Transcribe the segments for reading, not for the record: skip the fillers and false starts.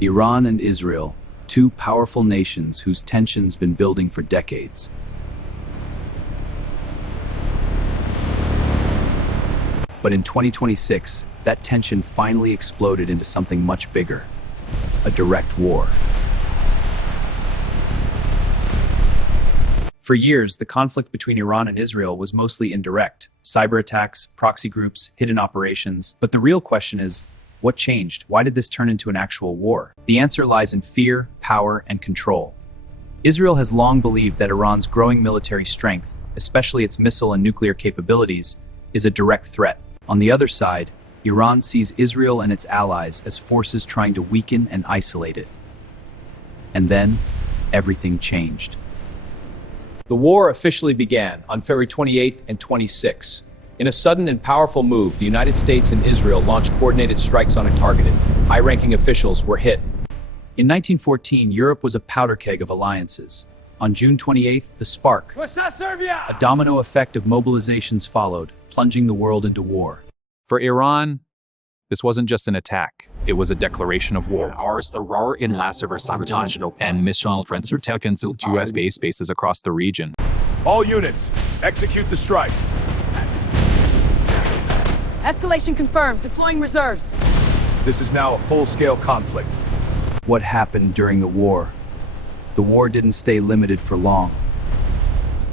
Iran and Israel, two powerful nations whose tensions been building for decades. But in 2026, that tension finally exploded into something much bigger: a direct war. For years, the conflict between Iran and Israel was mostly indirect: cyber attacks, proxy groups, hidden operations. But the real question is, what changed? Why did this turn into an actual war? The answer lies in fear, power, and control. Israel has long believed that Iran's growing military strength, especially its missile and nuclear capabilities, is a direct threat. On the other side, Iran sees Israel and its allies as forces trying to weaken and isolate it. And then, everything changed. The war officially began on February 28 and 26. In a sudden and powerful move, the United States and Israel launched coordinated strikes untargeted. High-ranking officials were hit. In 1914, Europe was a powder keg of alliances. On June 28th, the spark, a domino effect of mobilizations followed, plunging the world into war. For Iran, this wasn't just an attack. It was a declaration of war. Ours the roar in massive sabotage And missile threats are taken to US-based bases across the region. All units, execute the strike. Escalation confirmed. Deploying reserves. This is now a full-scale conflict. What happened during the war? The war didn't stay limited for long.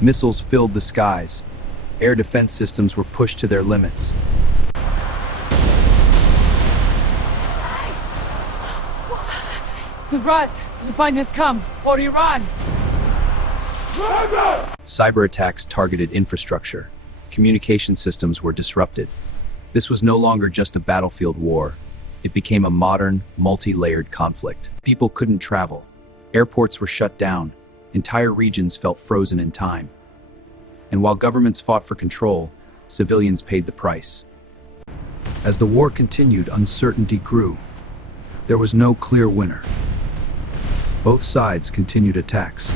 Missiles filled the skies. Air defense systems were pushed to their limits. The rise. The fight has come for Iran. Cyber attacks targeted infrastructure. Communication systems were disrupted. This was no longer just a battlefield war. It became a modern, multi-layered conflict. People couldn't travel. Airports were shut down. Entire regions felt frozen in time. And while governments fought for control, civilians paid the price. As the war continued, uncertainty grew. There was no clear winner. Both sides continued attacks.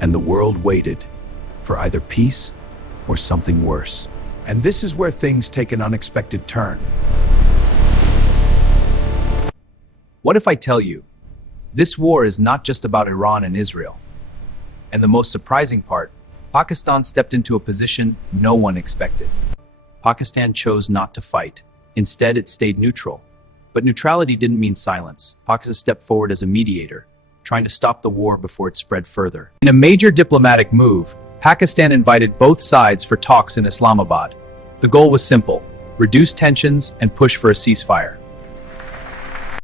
And the world waited for either peace or something worse. And this is where things take an unexpected turn. What if I tell you, this war is not just about Iran and Israel? And the most surprising part, Pakistan stepped into a position no one expected. Pakistan chose not to fight. Instead, it stayed neutral. But neutrality didn't mean silence. Pakistan stepped forward as a mediator, trying to stop the war before it spread further. In a major diplomatic move, Pakistan invited both sides for talks in Islamabad. The goal was simple: reduce tensions and push for a ceasefire.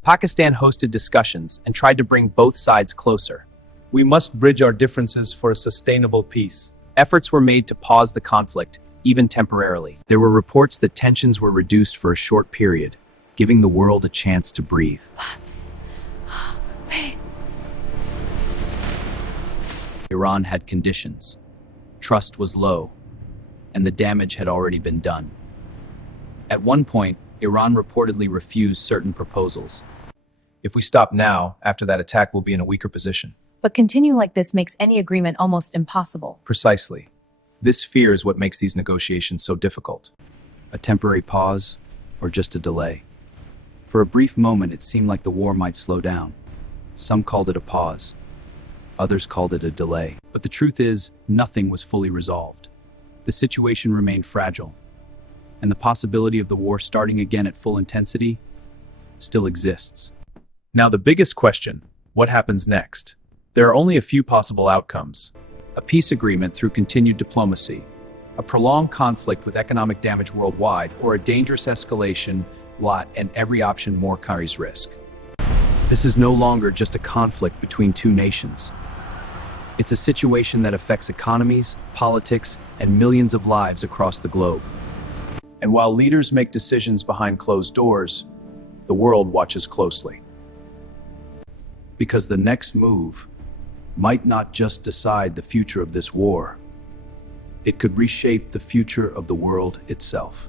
Pakistan hosted discussions and tried to bring both sides closer. We must bridge our differences for a sustainable peace. Efforts were made to pause the conflict, even temporarily. There were reports that tensions were reduced for a short period, giving the world a chance to breathe. Iran had conditions. Trust was low, and the damage had already been done. At one point, Iran reportedly refused certain proposals. If we stop now, after that attack, we'll be in a weaker position. But continuing like this makes any agreement almost impossible. Precisely. This fear is what makes these negotiations so difficult. A temporary pause, or just a delay. For a brief moment, it seemed like the war might slow down. Some called it a pause. Others called it a delay. But the truth is, nothing was fully resolved. The situation remained fragile, and the possibility of the war starting again at full intensity still exists. Now the biggest question, what happens next? There are only a few possible outcomes. A peace agreement through continued diplomacy, a prolonged conflict with economic damage worldwide, or a dangerous escalation, and every option more carries risk. This is no longer just a conflict between two nations. It's a situation that affects economies, politics, and millions of lives across the globe. And while leaders make decisions behind closed doors, the world watches closely. Because the next move might not just decide the future of this war, it could reshape the future of the world itself.